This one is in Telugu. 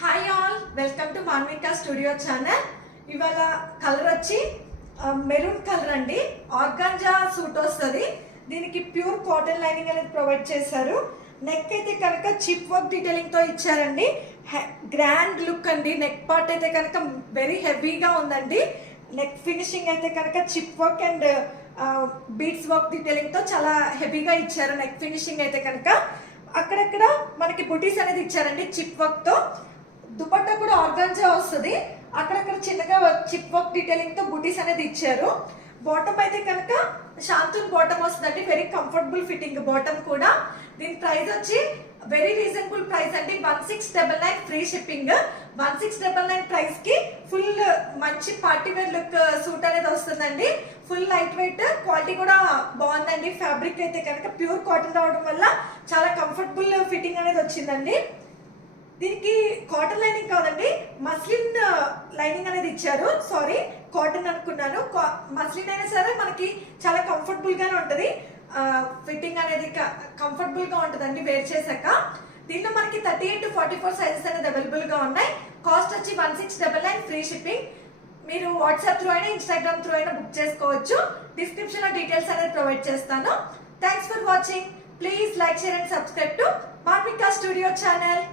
Hi all, welcome to Manvika studio channel. ఇవాళ కలర్ వచ్చి మెరూన్ కలర్ అండి. ఆర్గాంజా సూట్ వస్తుంది. దీనికి ప్యూర్ కాటన్ లైనింగ్ అనేది ప్రొవైడ్ చేశారు. నెక్ అయితే కనుక చిప్ వర్క్ డీటెయిలింగ్ తో ఇచ్చారండి. గ్రాండ్ లుక్ అండి. నెక్ పార్ట్ అయితే కనుక వెరీ హెవీగా ఉందండి. నెక్ ఫినిషింగ్ అయితే కనుక chip work and beads work detailing తో చాలా హెవీగా ఇచ్చారు. నెక్ ఫినిషింగ్ అయితే కనుక అక్కడక్కడ మనకి బుటీస్ అనేది ఇచ్చారండి చిప్ వర్క్ తో. దుపట్టా కూడా ఆర్గాంజా వస్తుంది. అక్కడక్కడ చిన్నగా చిప్ వర్క్ డీటెయిలింగ్ తో బుటీస్ అనేది ఇచ్చారు. బాటమ్ అయితే కనుక శాంతూన్ బాటమ్ వస్తుందండి. వెరీ కంఫర్టబుల్ ఫిట్టింగ్ బాటమ్ కూడా. దీని ప్రైస్ వచ్చి వెరీ రీజనబుల్ ప్రైస్ అండి. 1699 ఫ్రీ షిప్పింగ్. 1699 ప్రైస్ కి ఫుల్ మంచి పార్టీ వేర్ లుక్ సూట్ అనేది వస్తుందండి. ఫుల్ లైట్ వెయిట్, క్వాలిటీ కూడా బాగుందండి. ఫ్యాబ్రిక్ అయితే కనుక ప్యూర్ కాటన్ రావడం వల్ల చాలా కంఫర్టబుల్ ఫిట్టింగ్ అనేది వచ్చిందండి. దీనికి కాటన్ లైనింగ్ కాదండి, మస్లిన్ లైనింగ్ అనేది ఇచ్చారు. సారీ, కాటన్ అనుకున్నాను. మస్లిన్ అయినా సరే మనకి చాలా కంఫర్టబుల్ గానే ఉంటది. ఫిట్టింగ్ అనేది కంఫర్టబుల్ గా ఉంటుందండి వేర్ చేశాక. దీంట్లో మనకి 38 to 44 సైజెస్ అనేది అవైలబుల్ గా ఉన్నాయి. కాస్ట్ వచ్చి 1699 ఫ్రీ షిప్పింగ్. మీరు వాట్సాప్ త్రూ అయినా ఇన్స్టాగ్రామ్ త్రూ అయినా బుక్ చేసుకోవచ్చు. డిస్క్రిప్షన్ లో డీటెయిల్స్ అనేది ప్రొవైడ్ చేస్తాను. Thanks for watching. Please like, share and subscribe to Manvika studio channel.